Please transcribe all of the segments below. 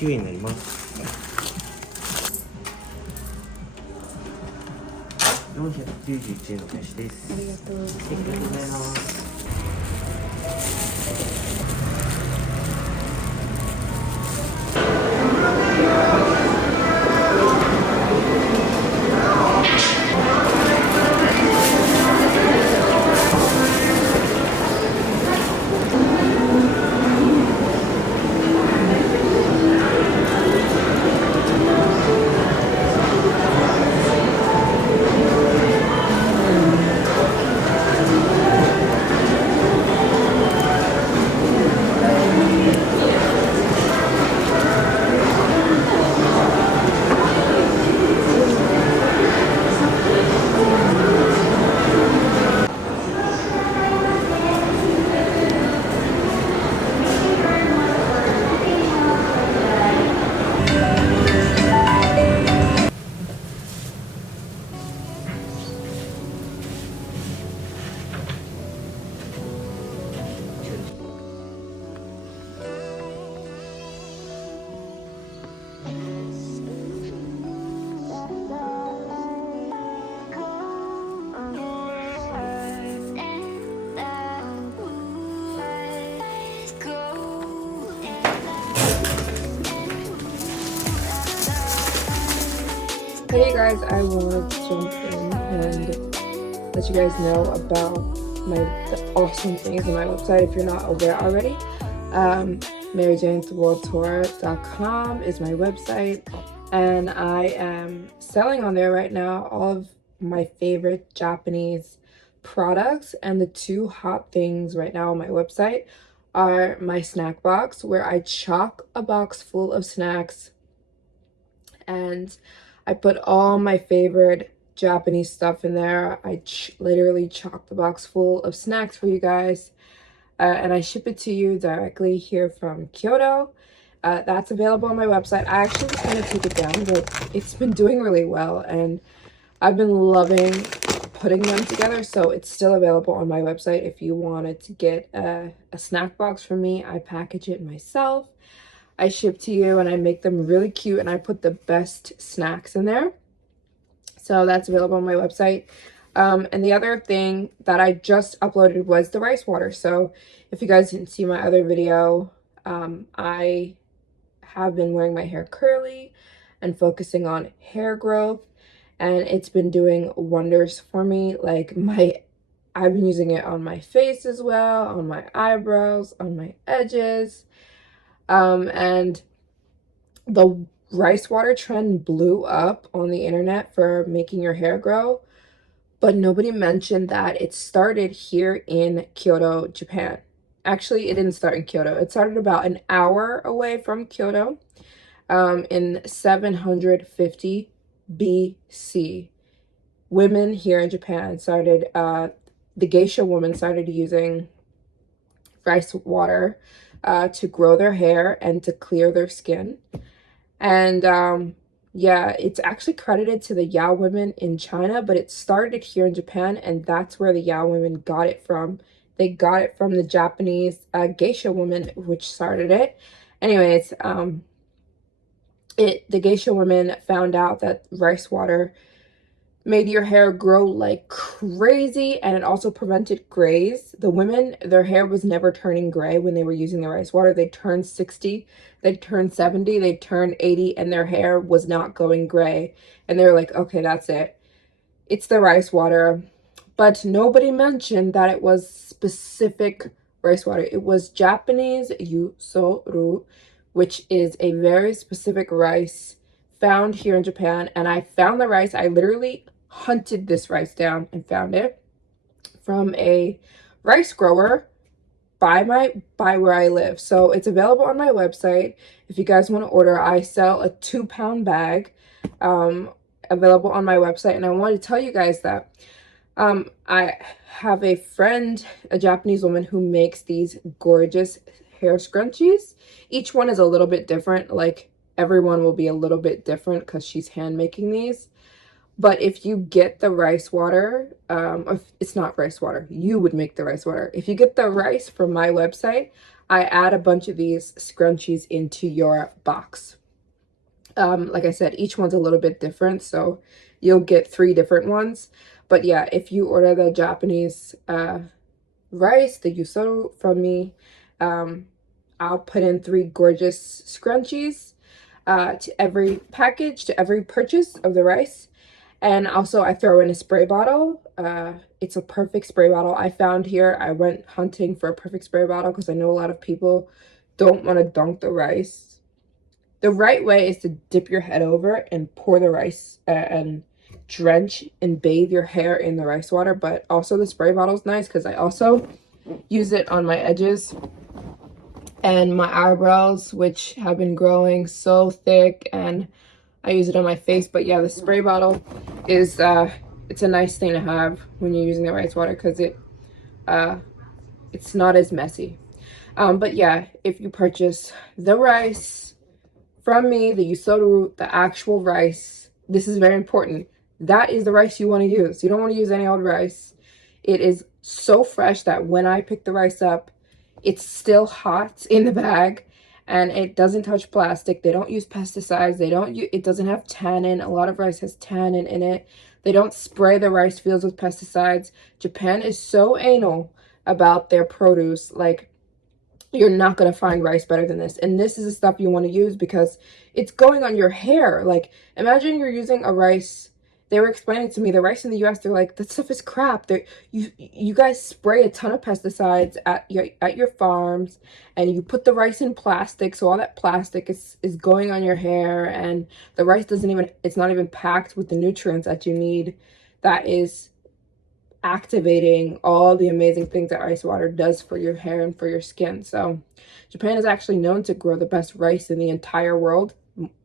キウイになります。491円の飯です。ありがとうございありがとうございまます。す。Hey guys, I wanted to jump in and let you guys know about the awesome things on my website if you're not aware already. Maryjane'sWorldTour.com is my website, and I am selling on there right now all of my favorite Japanese products. And the two hot things right now on my website are my snack box, where I chock a box full of snacks and I put all my favorite Japanese stuff in there. I literally chock the box full of snacks for you guys, and I ship it to you directly here from Kyoto. That's available on my website. I actually was going to take it down, but it's been doing really well, and I've been loving putting them together. So it's still available on my website if you wanted to get a snack box from me. I package it myself. I ship to you, and I make them really cute, and I put the best snacks in there. So that's available on my website. And the other thing that I just uploaded was the rice water. So if you guys didn't see my other video, I have been wearing my hair curly and focusing on hair growth, and it's been doing wonders for me. Like I've been using it on my face as well, on my eyebrows, on my edges. And the rice water trend blew up on the internet for making your hair grow, but nobody mentioned that it started here in Kyoto, Japan. Actually, it didn't start in Kyoto. It started about an hour away from Kyoto, in 750 BC. Women here in Japan started, the geisha woman started using rice water to grow their hair and to clear their skin. And yeah, it's actually credited to the Yao women in China, but it started here in Japan, and that's where the Yao women got it from. They got it from the Japanese geisha woman, which started it. Anyways, the geisha women found out that rice water made your hair grow like crazy, and it also prevented grays. The women, their hair was never turning gray when they were using the rice water. They turned 60, they turned 70, they turned 80, and their hair was not going gray. And they were like, okay, that's it. It's the rice water. But nobody mentioned that it was specific rice water. It was Japanese yusoru, which is a very specific rice found here in Japan. And I found the rice. I literally hunted this rice down and found it from a rice grower by where I live. So it's available on my website. If you guys want to order, I sell a 2-pound bag, available on my website. And I want to tell you guys that I have a friend, a Japanese woman, who makes these gorgeous hair scrunchies. Each one is a little bit different. Like everyone will be a little bit different because she's hand making these. But if you get the rice water, if it's not rice water, you would make the rice water. If you get the rice from my website, I add a bunch of these scrunchies into your box. Like I said, each one's a little bit different, so you'll get 3 different ones. But yeah, if you order the Japanese rice, the yusoru from me, I'll put in 3 gorgeous scrunchies to every package, to every purchase of the rice. And also I throw in a spray bottle. It's a perfect spray bottle I found here. I went hunting for a perfect spray bottle because I know a lot of people don't want to dunk the rice. The right way is to dip your head over and pour the rice and drench and bathe your hair in the rice water. But also the spray bottle is nice because I also use it on my edges and my eyebrows, which have been growing so thick, and I use it on my face. But yeah, the spray bottle is it's a nice thing to have when you're using the rice water because it's not as messy. But yeah, if you purchase the rice from me, the yusoru, the actual rice, this is very important. That is the rice you want to use. You don't want to use any old rice. It is so fresh that when I pick the rice up, it's still hot in the bag and it doesn't touch plastic. They don't use pesticides. It doesn't have tannin. A lot of rice has tannin in it. They don't spray the rice fields with pesticides. Japan is so anal about their produce. Like, you're not going to find rice better than this. And this is the stuff you want to use because it's going on your hair. Like, imagine you're using a rice. They were explaining to me the rice in the US, they're like, that stuff is crap. You guys spray a ton of pesticides at your farms, and you put the rice in plastic, so all that plastic is going on your hair, and the rice it's not even packed with the nutrients that you need. That is activating all the amazing things that rice water does for your hair and for your skin. So Japan is actually known to grow the best rice in the entire world,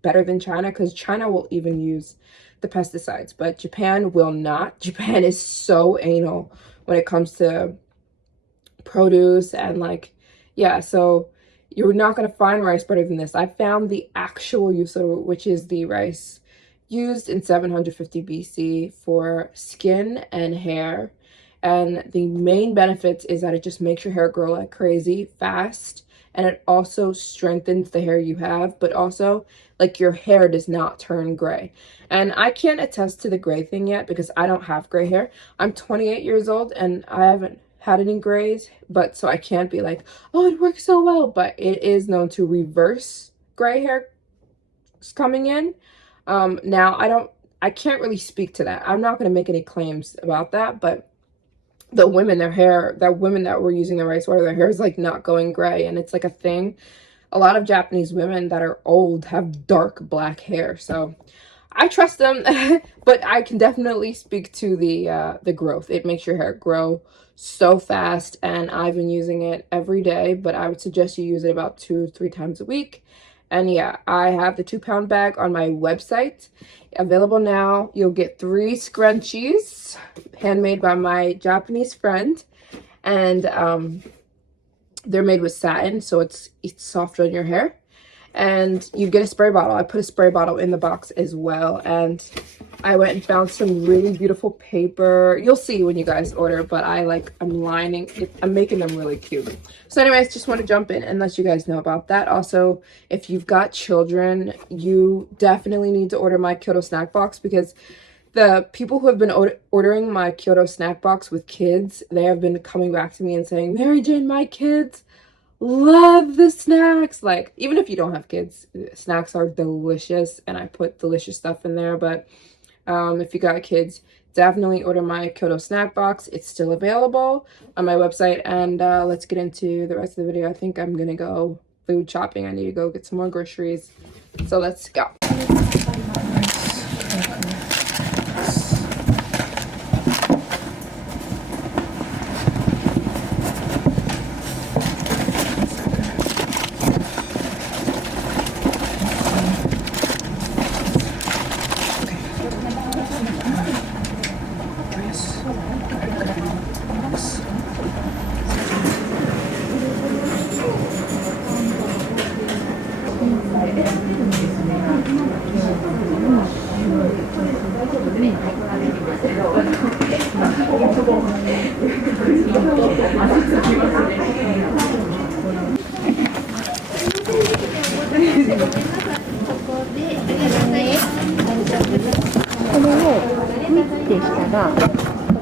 better than China, because China will even use the pesticides, but Japan will not. Japan is so anal when it comes to produce and like, yeah, so you're not going to find rice better than this. I found the actual yusoru, which is the rice used in 750 BC for skin and hair. And the main benefits is that it just makes your hair grow like crazy fast. And it also strengthens the hair you have, but also like your hair does not turn gray. And I can't attest to the gray thing yet because I don't have gray hair. I'm 28 years old and I haven't had any grays, but so I can't be like, oh, it works so well. But it is known to reverse gray hair coming in. Now I can't really speak to that. I'm not going to make any claims about that, but the women, that were using the rice water, their hair is like not going gray, and it's like a thing. A lot of Japanese women that are old have dark black hair, so I trust them. But I can definitely speak to the growth. It makes your hair grow so fast, and I've been using it every day, but I would suggest you use it about 2-3 times a week. And yeah, I have the 2-pound bag on my website available now. You'll get 3 scrunchies handmade by my Japanese friend, and they're made with satin, so it's soft on your hair. And you get a spray bottle. I put a spray bottle in the box as well, and I went and found some really beautiful paper. You'll see when you guys order, but I'm making them really cute. So anyways, just want to jump in and let you guys know about that. Also, if you've got children, you definitely need to order my Kyoto snack box, because the people who have been ordering my Kyoto snack box with kids, they have been coming back to me and saying, Maryjane, my kids love the snacks. Like, even if you don't have kids, snacks are delicious, and I put delicious stuff in there. But if you got kids, definitely order my Kyoto snack box. It's still available on my website. And let's get into the rest of the video. I think I'm gonna go food shopping. I need to go get some more groceries, so let's go. スイッチしたら、こ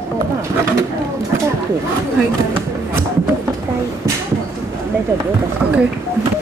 こがスタッフ。はい。一回大丈夫？出して。OK。